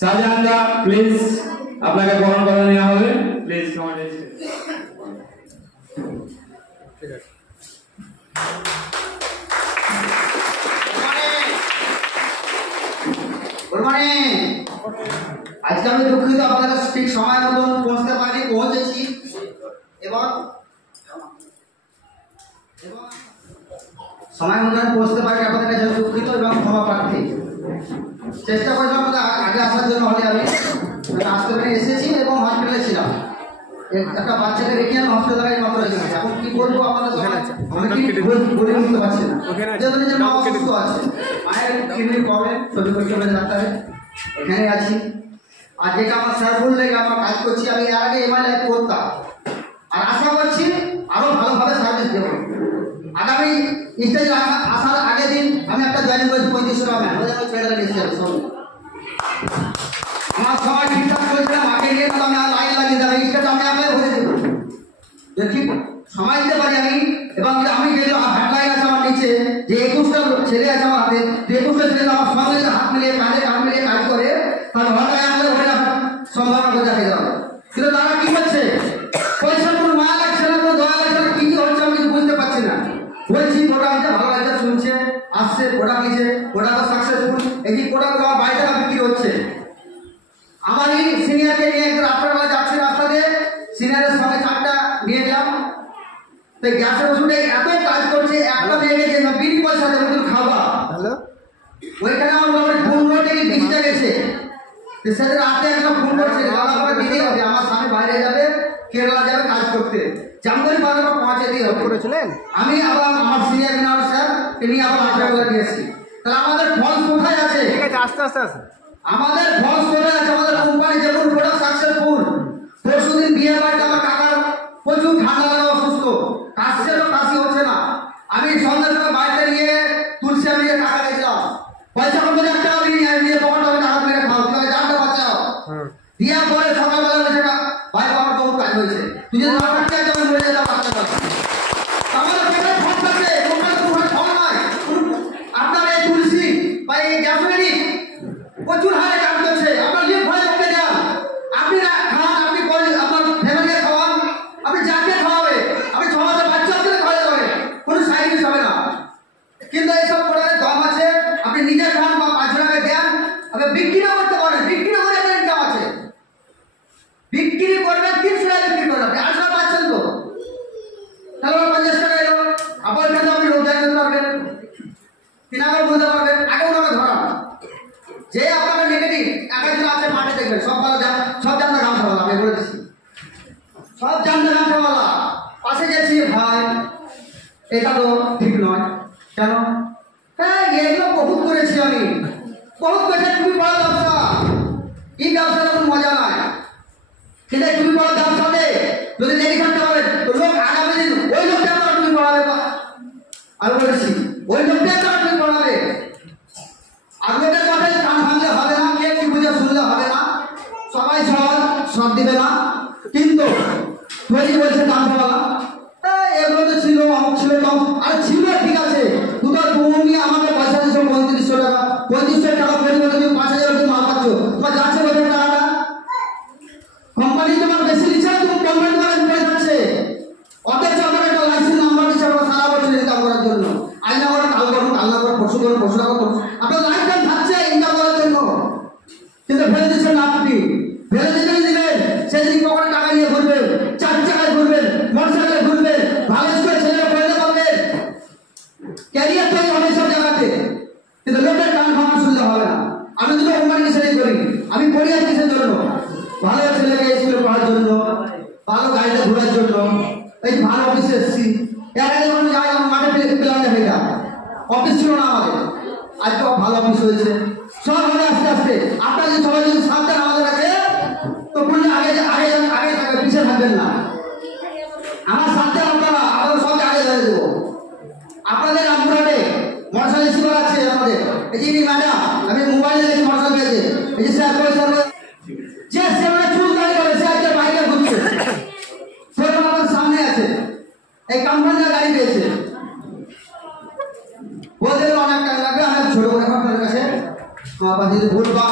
শাহজাহান দা please আপনাকে বরণ করে নেওয়া হবে প্লিজ কমেন্ট ঠিক আছে গুড মর্নিং আজকে আমি দুঃখিত আপনাদের ঠিক সময় মতন পৌঁছেছি এবং সময় মতন পৌঁছতে পারি আপনাদের কাছে দুঃখিত এবং ক্ষমা প্রার্থী চেষ্টা করলাম আগে আসার জন্য হলে আমি আসতে পেরে এসেছি এবং হসপিটালে ছিলাম একটা বাচ্চাকে রেখে আমি হসপিটালে মাত্র এসেছি এখন কি বলবো আপনাদের বলে উঠতে পারছি না যেহেতু নিজের মা অসুস্থ আছে মায়ের কিডনি প্রবলেম ছবি করতে হবে ডাক্তারে এখানে আছি আর যেটা আমার স্যার বললে আমার কাজ করছি আমি এর আগে এমআই লাইফ করতাম আর আশা করছি আরো ভালোভাবে সার্ভিস দেবো আগামী স্টেজে আসার আগের দিন আমি একটা জয়েন করেছি 3500 টাকা ছেড়ে দিয়েছি আমার সবাই ঠিকঠাক করেছিলাম মাকে নিয়ে আমি আর লাইন লাগিয়ে দেবো স্টেজ আমি আপনাকে ভরে দেবো ঠিক সময় দিতে পারি আমি এবং আমি যে হেডলাইন আছে আমার নিচে যে 21টা ছেলে আছে আমার হাতে 21টা ছেলে আমার সঙ্গে হাত মিলিয়ে কাঁধে কাঁধ মিলিয়ে কাজ করে তার ঘরটায় আমাদের ঘরে সম্ভাবনা বোঝা হয়ে যাবে কিন্তু তারা কি করছে পয়সা কোনো মায়া লাগছে না কোনো দয়া লাগছে না কি কি হচ্ছে আমি কিছু বুঝতে পারছি না বলছি প্রোডাক্টটা ভালো লাগছে শুনছে আসছে প্রোডাক্ট নিচ্ছে প্রোডাক্ট সাকসেসফুল এই যে প্রোডাক্ট আমার বাইরে বিক্রি হচ্ছে আমার এই সিনিয়রকে নিয়ে একটু রাত্রেবেলা যাচ্ছি রাস্তা দিয়ে সিনিয়রের সঙ্গে চারটা নিয়ে গেলাম তো গ্যাসের ওষুধে এত কাজ করছে একটা মেয়েকে যে বিনি পয়সা দেবো তুমি খাবা হ্যালো ওইখানে আমার মোটামুটি 15 থেকে 20টা গেছে সেটা রাতে একটা ফোন করছে আমার দিতে হবে আমার স্বামী বাইরে যাবে কেরালা যাবে কাজ করতে জামগড়ি বাজার পৌঁছে দিয়ে করেছিলেন আমি আবার আমার সিনিয়র মিনার স্যার তিনি আবার আশীর্বাদ দিয়েছি তাহলে আমাদের ফলস কোথায় আছে ঠিক আছে আস্তে আস্তে আছে আমাদের ফলস কোথায় আছে আমাদের কোম্পানি যেমন প্রোডাক্ট সাকসেসফুল পরশুদিন বিয়ে বাড়িতে আমার কাকার প্রচুর ঠান্ডা লাগা অসুস্থ কাশি হচ্ছে না আমি সন্ধ্যার সময় বাড়িতে নিয়ে তুলসী আমি টাকা গেছিলাম পয়সা কত টাকা আমি নিয়ে পকেটে আমি টাকা মেরে খাও তুমি জানতে বাঁচাও দিয়া পরে সকালবেলা বলছে ভাই আমার বহু কাজ হয়েছে তুই যদি না টাকা আমি মরে যেতাম বাচ্চা কথা আমাদের পেটে ফল থাকে কোনটা কোনো ফল নয় আপনার এই তুলসী বা এই গ্যাসোলিন প্রচুর হারে কাজ করছে আপনার লিভ ভয় করতে যান আপনি খান আপনি আপনার ফ্যামিলিকে খাওয়ান আপনি যাকে খাওয়াবে আপনি খাওয়াতে বাচ্চা আপনাদের খাওয়াতে হবে কোনো সাইড ইফেক্ট হবে না কিন্তু এইসব প্রোডাক্টের দাম আছে আপনি নিজে খান বা 5 টাকা দেন আপনি বিক্রি করতে পারেন বিক্রি করে আপনার ইনকাম আছে বিক্রি করবেন 300 টাকা বিক্রি করবেন আপনি আশা পাচ্ছেন তো তাহলে 50 টাকা এলো আবার কিন্তু আপনি রোজগার করতে পারবেন কিনাকে বলতে পারবেন আগে ওনাকে ধরা যে আপনার নেগেটিভ একাধিক আছে মাঠে দেখবেন সব ভালো সব জানতে গান খাওয়া আমি বলে দিচ্ছি সব জানতে গান খাওয়া পাশে গেছি ভাই এটা তো ঠিক নয় কেন হ্যাঁ এগুলো বহুত করেছি আমি বহুত করেছি তুমি বড় ব্যবসা এই ব্যবসাটা কোনো মজা নাই কিন্তু তুমি বড় ব্যবসাতে যদি লেগে থাকতে হবে তো লোক আগামী দিন ওই লোকটা তুমি পড়াবে আমি বলেছি ওই লোকটা তুমি পড়াবে আপনাদের কথায় কান ভাঙলে হবে না কে কি বুঝে শুনলে হবে না সবাই সব দিবে না কিন্তু তৈরি বলছে দাম পাওয়া এগুলো তো ছিল অমুক ছিল আর ছিল ঠিক আছে দুটো তুমি আমাকে পয়সা দিচ্ছ 3500 টাকা 3500 টাকা পরিমাণে তুমি 5000 তুমি মাল পাচ্ছ তোমার যাচ্ছে বছর টাকাটা কোম্পানি তোমার বেশি নিচ্ছে তুমি কোম্পানি তোমার পড়ে যাচ্ছে অথচ আমার একটা লাইসেন্স নাম্বার দিচ্ছে আমরা সারা বছর ইনকাম করার জন্য আজ না করে কাল করুন কাল না করে পরশু করুন পরশু না করুন আপনার লাইফ টাইম থাকছে ইনকাম করার জন্য কিন্তু ফেলে দিচ্ছেন আপনি ফেলে দিলেই দিবেন সেদিন পকেটে টাকা নিয়ে ঘুরবেন 4 চাকায় ঘুরবেন মোটরসাইকেলে ঘুরবেন ভালো স্কুলে ছেলেরা পড়তে পারবেন ক্যারিয়ার তৈরি হবে সব জায়গাতে কিন্তু লোকের গান খাওয়া শুনলে হবে না আমি দুটো কোম্পানিকে সেটাই করি আমি পড়ি আর কিসের জন্য ভালো ছেলেকে স্কুলে পড়ার জন্য ভালো গাড়িতে ঘোরার জন্য এই ভালো অফিসে এসেছি এর আগে যখন যাই আমার মাঠে প্ল্যান হয়ে যায় অফিস ছিল না আমাদের আজকে ভালো অফিস হয়েছে সব হবে আস্তে আস্তে আপনারা যদি সবাই যদি সাথ দেন আমাদের কাছে তো বললে আগে থাকবে পিছিয়ে থাকবেন না আমার সাথে আপনারা আমাদের সবকে আগে ধরে দেবো আপনাদের রামপুরহাটে মোটরসাইকেল সিপার আছে আমাদের এই যে ম্যাডাম আমি মোবাইলে দেখি মোটরসাইকেল পেয়েছে এই যে স্যার যে সেখানে চুল দাঁড়ি করে সে আজকে বাইকে ঘুরছে সেরকম আমাদের সামনে আছে এই কোম্পানির গাড়ি পেয়েছে বলতে অনেক টাকা লাগবে অনেক ছোট করে আপনাদের কাছে আমার পাশে ভুল বা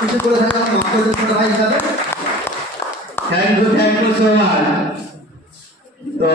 কিছু করে থাকে আমার মাকে ছোট ভাই হিসাবে। Thank you so much. তো